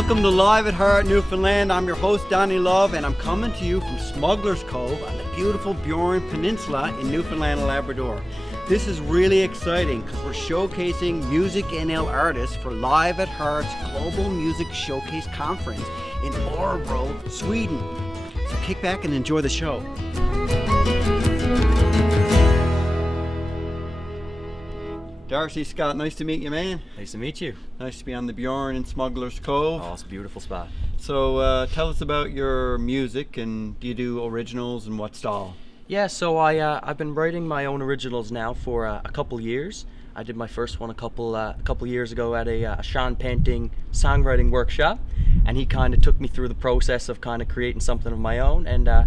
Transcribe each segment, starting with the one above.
Welcome to Live at Heart, Newfoundland. I'm your host, Donnie Love, and I'm coming to you from Smuggler's Cove on the beautiful Burin Peninsula in Newfoundland and Labrador. This is really exciting because we're showcasing MusicNL artists for Live at Heart's Global Music Showcase Conference in Orebro, Sweden. So kick back and enjoy the show. Darcy, Scott, nice to meet you, man. Nice to meet you. Nice to be on the Burin in Smuggler's Cove. Oh, it's a beautiful spot. So tell us about your music, and do you do originals and what style? Yeah, so I've been writing my own originals now for a couple years. I did my first one a couple years ago at a Sean Painting songwriting workshop, and he kind of took me through the process of kind of creating something of my own. And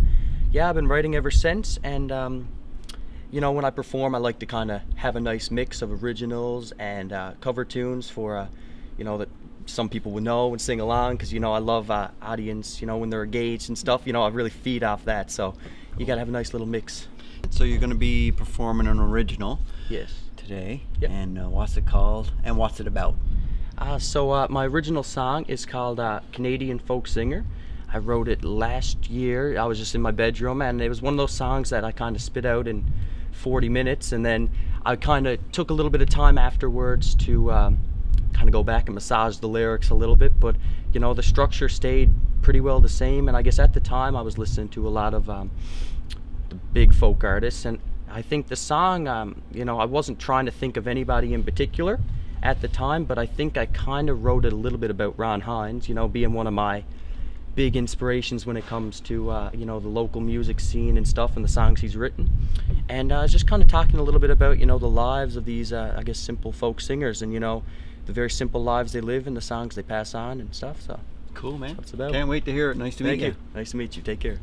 yeah, I've been writing ever since. And you know, when I perform, I like to kind of have a nice mix of originals and cover tunes for, you know, that some people would know and sing along, because, you know, I love audience, you know, when they're engaged and stuff, you know, I really feed off that. So you got to have a nice little mix. So you're going to be performing an original today. Yep. And what's it called and what's it about? So my original song is called Canadian Folk Singer. I wrote it last year. I was just in my bedroom, and it was one of those songs that I kind of spit out in 40 minutes, and then I kind of took a little bit of time afterwards to kind of go back and massage the lyrics a little bit, but you know, the structure stayed pretty well the same. And I guess at the time I was listening to a lot of the big folk artists, and I think the song, you know, I wasn't trying to think of anybody in particular at the time, but I think I kind of wrote it a little bit about Ron Hines, you know, being one of my big inspirations when it comes to you know, the local music scene and stuff, and the songs he's written. And just kind of talking a little bit about, you know, the lives of these I guess simple folk singers, and you know, the very simple lives they live and the songs they pass on and stuff. So cool, man. That's what it's about. Can't wait to hear it. Nice to meet you. Nice to meet you. Take care.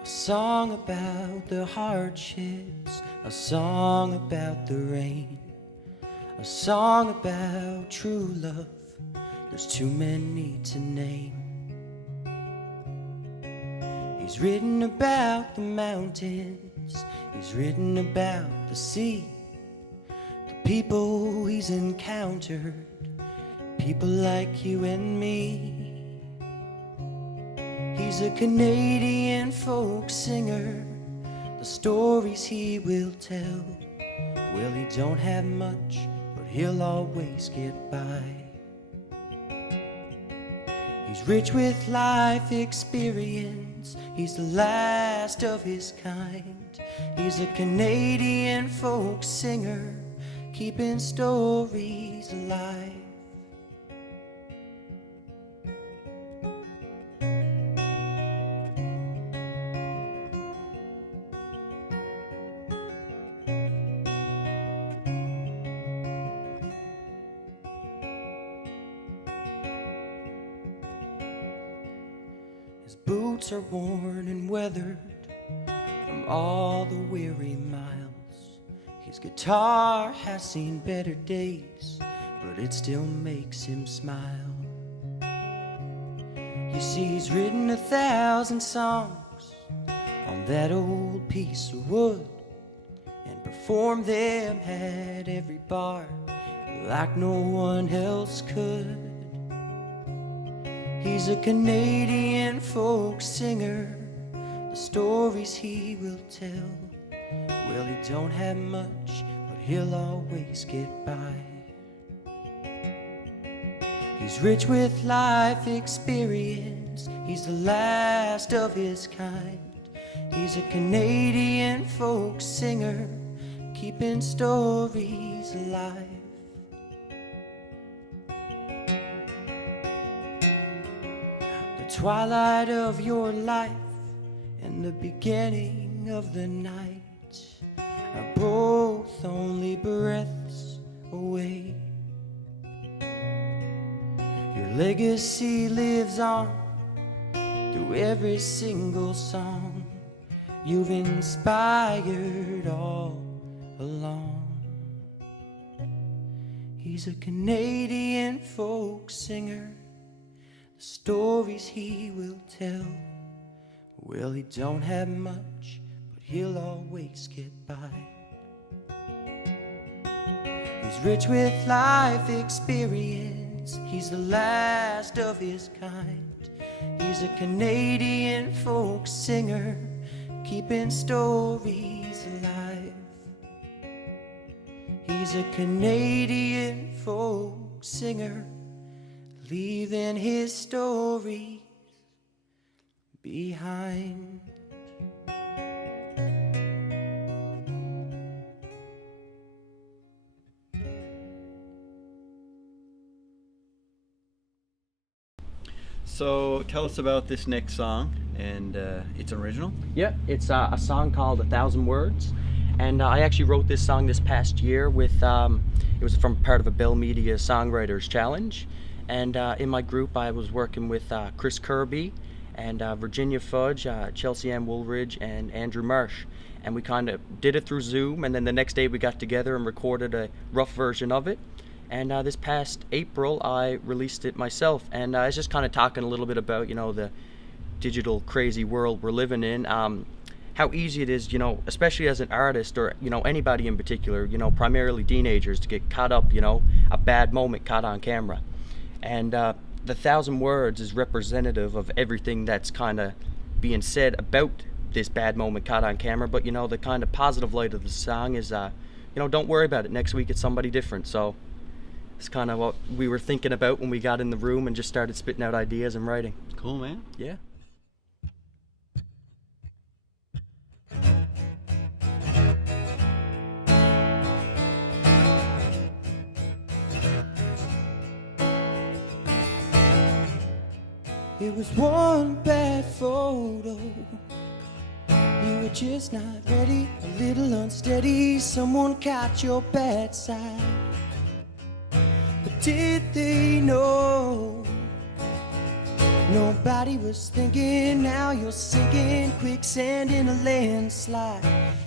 A song about the hardships, a song about the rain, a song about true love. There's too many to name. He's written about the mountains, he's written about the sea, the people he's encountered, people like you and me. He's a Canadian folk singer, the stories he will tell. Well, he don't have much, but he'll always get by. He's rich with life experience, he's the last of his kind. He's a Canadian folk singer, keeping stories alive. His boots are worn and weathered from all the weary miles. His guitar has seen better days, but it still makes him smile. You see, he's written 1,000 songs on that old piece of wood, and performed them at every bar like no one else could. He's a Canadian folk singer, the stories he will tell. Well, he don't have much, but he'll always get by. He's rich with life experience, he's the last of his kind. He's a Canadian folk singer, keeping stories alive. Twilight of your life and the beginning of the night are both only breaths away. Your legacy lives on through every single song you've inspired all along. He's a Canadian folk singer. The stories he will tell, well, he don't have much, but he'll always get by. He's rich with life experience. He's the last of his kind. He's a Canadian folk singer, keeping stories alive. He's a Canadian folk singer, leaving his stories behind. So tell us about this next song, and it's original. Yeah, it's a song called 1,000 Words, and I actually wrote this song this past year with, it was from part of a Bell Media Songwriters Challenge, and in my group I was working with Chris Kirby and Virginia Fudge, Chelsea Ann Woolridge, and Andrew Marsh, and we kind of did it through Zoom, and then the next day we got together and recorded a rough version of it. And this past April, I released it myself, and I was just kind of talking a little bit about, the digital crazy world we're living in, how easy it is, especially as an artist or, anybody in particular, primarily teenagers, to get caught up, a bad moment caught on camera. And the 1,000 words is representative of everything that's kind of being said about this bad moment caught on camera, but, the kind of positive light of the song is, don't worry about it. Next week it's somebody different. So it's kind of what we were thinking about when we got in the room and just started spitting out ideas and writing. Cool, man. Yeah. It was one bad photo. You were just not ready, a little unsteady. Someone caught your bad side. But did they know? Nobody was thinking. Now you're sinking, quicksand in a landslide.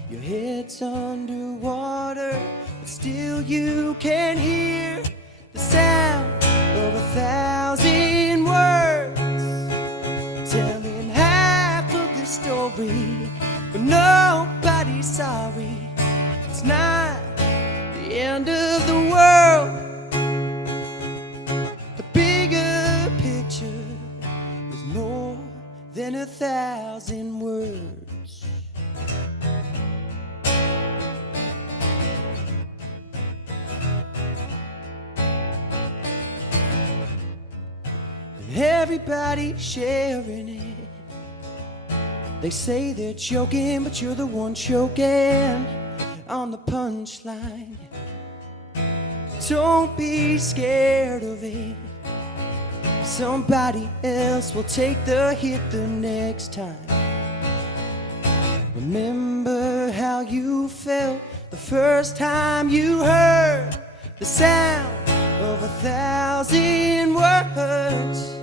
Your head's underwater, but still you can hear the sound of 1,000 words, telling half of the story, but nobody's sorry. It's not the end of the world. The bigger picture is more than 1,000 words. And everybody's sharing it. They say they're joking, but you're the one choking on the punchline. Don't be scared of it. Somebody else will take the hit the next time. Remember how you felt the first time you heard the sound of 1,000 words,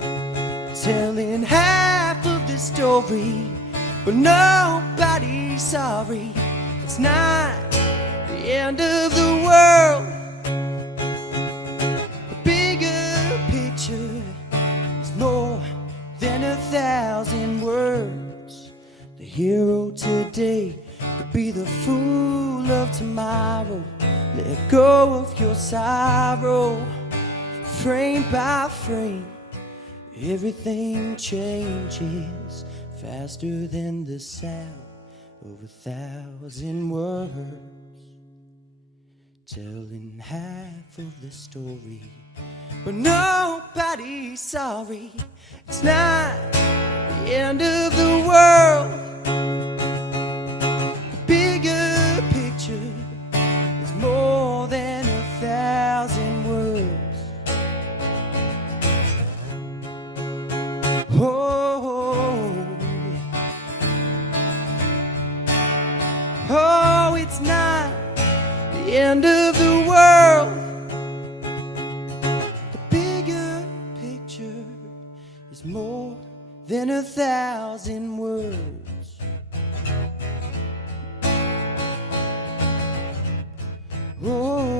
telling half of the story, but nobody's sorry. It's not the end of the world. The bigger picture is more than 1,000 words. The hero today could be the fool of tomorrow. Let go of your sorrow. Frame by frame, everything changes faster than the sound of 1,000 words, telling half of the story, but nobody's sorry. It's not the end of the world. The bigger picture is more than 1,000 words. Oh, it's not the end of the world. The bigger picture is more than 1,000 words. Oh.